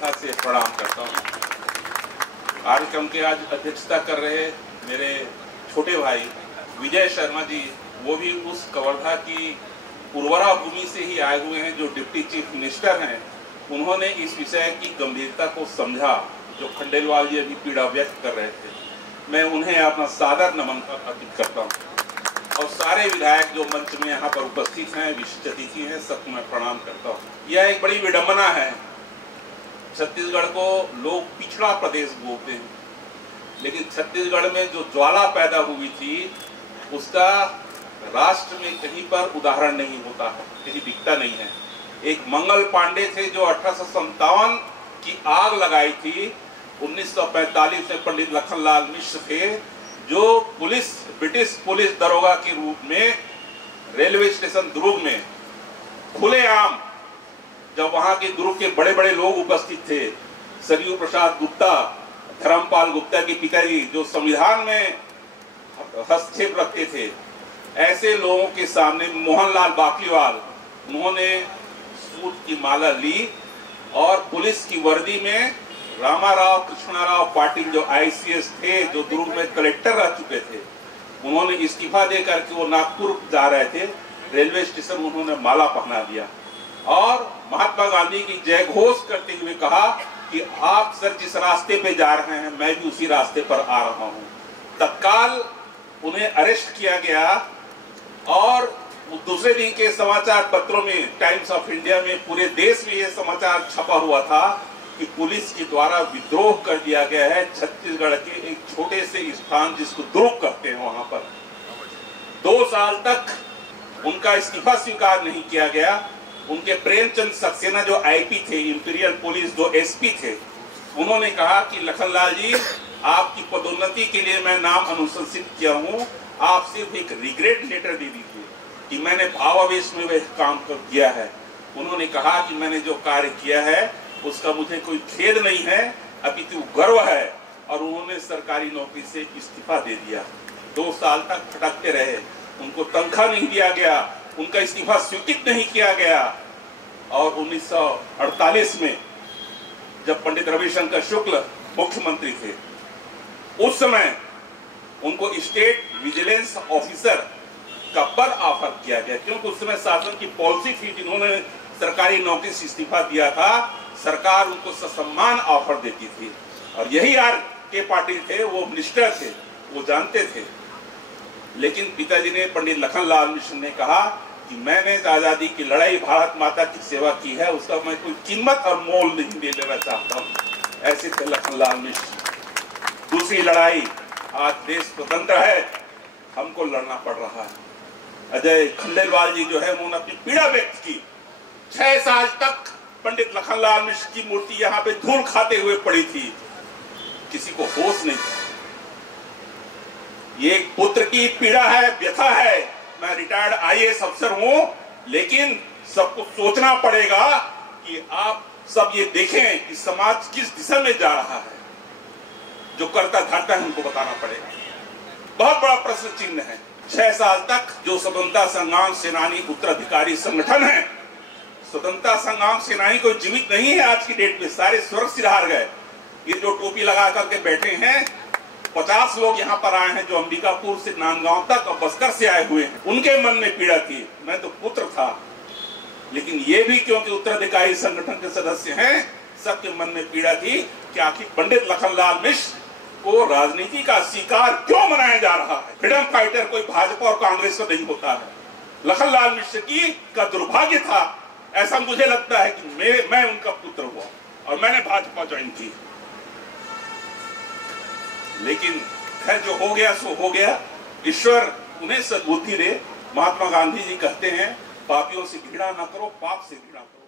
श्रद्धा से प्रणाम करता हूँ। कार्यक्रम के आज अध्यक्षता कर रहे मेरे छोटे भाई विजय शर्मा जी, वो भी उस कवर्धा की उर्वरा भूमि से ही आए हुए हैं, जो डिप्टी चीफ मिनिस्टर हैं। उन्होंने इस विषय की गंभीरता को समझा जो खंडेलवाल जी अभी पीड़ा व्यक्त कर रहे थे। मैं उन्हें अपना सादर नमन अर्पित करता हूँ और सारे विधायक जो मंच में यहाँ पर उपस्थित हैं, विशिष्ट अतिथि हैं, सबको मैं प्रणाम करता हूँ। यह एक बड़ी विडंबना है। छत्तीसगढ़ को लोग पिछड़ा प्रदेश बोलते हैं, लेकिन छत्तीसगढ़ में जो ज्वाला पैदा हुई थी उसका राष्ट्र में कहीं पर उदाहरण नहीं होता है, कहीं दिखता नहीं है। एक मंगल पांडे थे जो 1857 की आग लगाई थी। 1945 में पंडित लखनलाल मिश्र थे जो ब्रिटिश पुलिस दरोगा के रूप में रेलवे स्टेशन दुर्ग में खुलेआम, जब वहां के दुर्ग के बड़े बड़े लोग उपस्थित थे, सरयू प्रसाद गुप्ता, धर्मपाल गुप्ता के पिताजी जो संविधान में हस्तक्षेप रखते थे, ऐसे लोगों के सामने मोहनलाल बाकलीवाल, उन्होंने सूत की माला ली और पुलिस की वर्दी में रामाराव कृष्णाराव पाटिल जो ICS थे, जो दुर्ग में कलेक्टर रह चुके थे, उन्होंने इस्तीफा देकर के वो नागपुर जा रहे थे, रेलवे स्टेशन उन्होंने माला पहना दिया और महात्मा गांधी की जय घोष करते हुए कहा कि आप सर जिस रास्ते पे जा रहे हैं मैं भी उसी रास्ते पर आ रहा हूं। तत्काल उन्हें अरेस्ट किया गया और दूसरे दिन के समाचार पत्रों में, टाइम्स ऑफ इंडिया में, पूरे देश में यह समाचार छपा हुआ था कि पुलिस के द्वारा विद्रोह कर दिया गया है छत्तीसगढ़ के एक छोटे से स्थान जिसको दुर्ग कहते हैं, वहां पर 2 साल तक उनका इस्तीफा स्वीकार नहीं किया गया। उनके प्रेमचंद सक्सेना जो IP थे, इंपीरियल पुलिस जो SP थे, उन्होंने कहा कि लखनलाल जी आपकी पदोन्नति के लिए मैं नाम अनुशंसित किया हूं, आप सिर्फ एक रिग्रेट लेटर दे दीजिए कि मैंने भावावेश में वह काम किया है। उन्होंने कहा कि मैंने जो कार्य किया है उसका मुझे कोई खेद नहीं है, अपितु गर्व है, और उन्होंने सरकारी नौकरी से इस्तीफा दे दिया। 2 साल तक भटकते रहे, उनको तनख्वाह नहीं दिया गया, उनका इस्तीफा स्वीकृत नहीं किया गया। और 1948 में जब पंडित रविशंकर शुक्ल मुख्यमंत्री थे, उस समय उनको स्टेट विजिलेंस ऑफिसर का पद ऑफर किया गया, क्योंकि उस समय शासन की पॉलिसी थी, जिन्होंने सरकारी नौकरी से इस्तीफा दिया था सरकार उनको ससम्मान ऑफर देती थी। और यही RK पाटिल थे, वो मिनिस्टर थे, वो जानते थे। लेकिन पिताजी ने, पंडित लखनलाल मिश्र ने कहा कि मैंने आजादी की लड़ाई, भारत माता की सेवा की है, उसका मैं कोई कीमत और मोल नहीं दे लेना चाहता हूँ। ऐसे थे लखनलाल मिश्र। दूसरी लड़ाई, आज देश स्वतंत्र है, हमको लड़ना पड़ रहा है। अजय खंडेलवाल जी जो है, उन्होंने अपनी पीड़ा व्यक्त की। 6 साल तक पंडित लखनलाल मिश्र की मूर्ति यहाँ पे धूल खाते हुए पड़ी थी, किसी को होश नहीं था। ये एक पुत्र की पीड़ा है, व्यथा है। मैं रिटायर्ड IAS अफसर हूं, लेकिन सबको सोचना पड़ेगा कि आप सब ये देखें कि समाज किस दिशा में जा रहा है। जो करता धरता है उनको बताना पड़ेगा। बहुत बड़ा प्रश्न चिन्ह है। 6 साल तक जो स्वतंत्रता संग्राम सेनानी उत्तराधिकारी संगठन है, स्वतंत्रता संग्राम सेनानी कोई जीवित नहीं है आज की डेट में, सारे स्वर्ग सिधार गए। ये जो टोपी लगा करके बैठे हैं, 50 लोग यहाँ पर आए हैं जो अंबिकापुर से नांदगांव तक और बस्तर से आए हुए हैं, उनके मन में पीड़ा थी। मैं तो पुत्र था, लेकिन ये भी क्योंकि उत्तराधिकारी संगठन के सदस्य हैं, सबके मन में पीड़ा थी कि आखिर पंडित लखनलाल मिश्र को राजनीति का शिकार क्यों बनाया जा रहा है। फ्रीडम फाइटर कोई भाजपा और कांग्रेस का नहीं होता है। लखनलाल मिश्र का दुर्भाग्य था, ऐसा मुझे लगता है कि मैं उनका पुत्र हुआ और मैंने भाजपा ज्वाइन की। लेकिन खैर जो हो गया सो हो गया, ईश्वर उन्हें सद्बुद्धि दे। महात्मा गांधी जी कहते हैं, पापियों से घृणा न करो, पाप से घृणा करो।